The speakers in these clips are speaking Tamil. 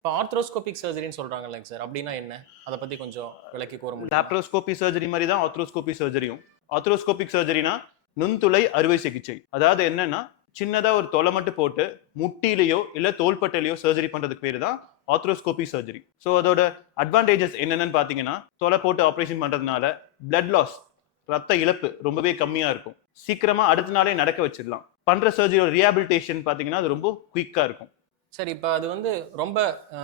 இப்போ ஆர்த்ரோஸ்கோபிக் சர்ஜரின்னு சொல்றாங்க இல்லைங்க சார். அப்படின்னா என்ன? அத பத்தி கொஞ்சம் விளக்கி கூற முடியுமா? லாப்ரோஸ்கோபி சர்ஜரி மாதிரி தான் ஆர்த்ரோஸ்கோபி சர்ஜரியும். ஆர்த்ரோஸ்கோபிக் சர்ஜரினா நுண்துளை அறுவை சிகிச்சை. அதாவது என்னன்னா, சின்னதா ஒரு தொலை மட்டும் போட்டு முட்டியிலயோ இல்ல தோள்பட்டையிலயோ சர்ஜரி பண்றதுக்கு பேரு தான் ஆர்த்ரோஸ்கோபி சர்ஜரி. சோ அதோட அட்வான்டேஜஸ் என்னென்னு பாத்தீங்கன்னா, தொலை போட்டு ஆபரேஷன் பண்றதுனால பிளட் லாஸ், ரத்த இழப்பு ரொம்பவே கம்மியா இருக்கும். சீக்கிரமா அடுத்த நாளே நடக்க வச்சிடலாம். பண்ற சர்ஜரியோட ரிஹாபிலிட்டேஷன் பாத்தீங்கன்னா அது ரொம்ப குயிக்கா இருக்கும். சரி, இப்ப அது வந்து ரொம்ப அ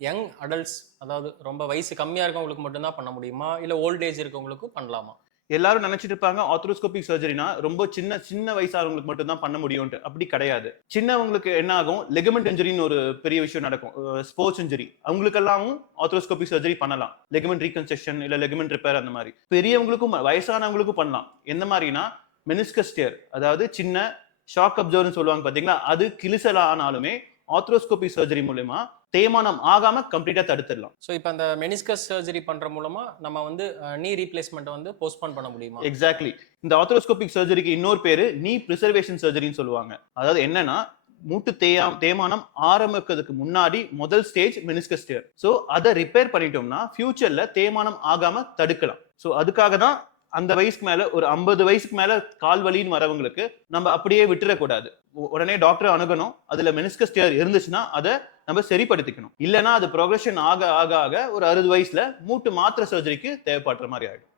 யங் அடல்ட்ஸ், அதாவது ரொம்ப வயசு கம்மியா இருக்கவங்களுக்கு மட்டும் தான் பண்ண முடியுமா? இல்ல ஓல்ட் ஏஜ் இருக்கவங்களுக்கும் பண்ணலாமா? எல்லாரும் நினைச்சிட்டு இருப்பாங்க ஆர்த்ரோஸ்கோபிக் சர்ஜரினா ரொம்ப சின்ன சின்ன வயசானவங்களுக்கு மட்டும் தான் பண்ண முடியும்ட்டு. அப்படி கிடையாது. சின்னவங்களுக்கு என்ன ஆகும், லிகமெண்ட் இன்ஜுரின்னு ஒரு பெரிய விஷயம் நடக்கும். ஸ்போர்ட்ஸ் இன்ஜுரி அவங்களுக்கெல்லாம் ஆர்த்ரோஸ்கோபிக் சர்ஜரி பண்ணலாம். லிகமெண்ட் ரீகன்ஸ்ட்ரக்ஷன் இல்ல லிகமெண்ட் ரிப்பேர் அந்த மாதிரி. பெரியவங்களுக்கும் வயசானவங்களுக்கும் பண்ணலாம். எந்த மாதிரினா மெனிஸ்கஸ் டியர், அதாவது சின்ன ஷாக் அப்சர்வர்னு சொல்லுவாங்க பாத்தீங்களா, அது கிழிசல் ஆனாலுமே ஆர்த்ரோஸ்கோபி சர்ஜரி மூலமா தேய்மானம் ஆகாம கம்ப்ளீட்டா தடுத்துடலாம். சோ இப்ப அந்த மெனிஸ்கஸ் சர்ஜரி பண்ற மூலமா நம்ம வந்து நீ ரீப்ளேஸ்மென்ட் வந்து போஸ்ட்போன் பண்ண முடியுமா? எக்ஸாக்ட்லி. இந்த ஆர்த்ரோஸ்கோபிக் சர்ஜரிக்கு இன்னொரு பேரு நீ பிரிசர்வேஷன் சர்ஜரின்னு சொல்லுவாங்க. அதாவது என்னன்னா, மூட்டு தேய்மானம் ஆரம்பிக்கிறதுக்கு முன்னாடி முதல் ஸ்டேஜ் மெனிஸ்கஸ் டியர். சோ அத ரிப்பேர் பண்ணிட்டோம்னா ஃபியூச்சர்ல தேய்மானம் ஆகாம தடுக்கலாம். சோ அதுக்காக தான் அந்த வயசுக்கு மேல ஒரு 50 வயசுக்கு மேல கால் வலின்னு வரவங்களுக்கு நம்ம அப்படியே விட்டுறக்கூடாது. உடனே டாக்டர் அணுகணும். அதுல மெனிஸ்கஸ் டியர் இருந்துச்சுன்னா அத நம்ம சரிப்படுத்திக்கணும். இல்லனா அது ப்ரோக்ரஷன் ஆக ஆக ஆக ஒரு 60 வயசுல மூட்டு மாத்திரை சர்ஜரிக்கு தேவைப்படுற மாதிரி ஆயிடும்.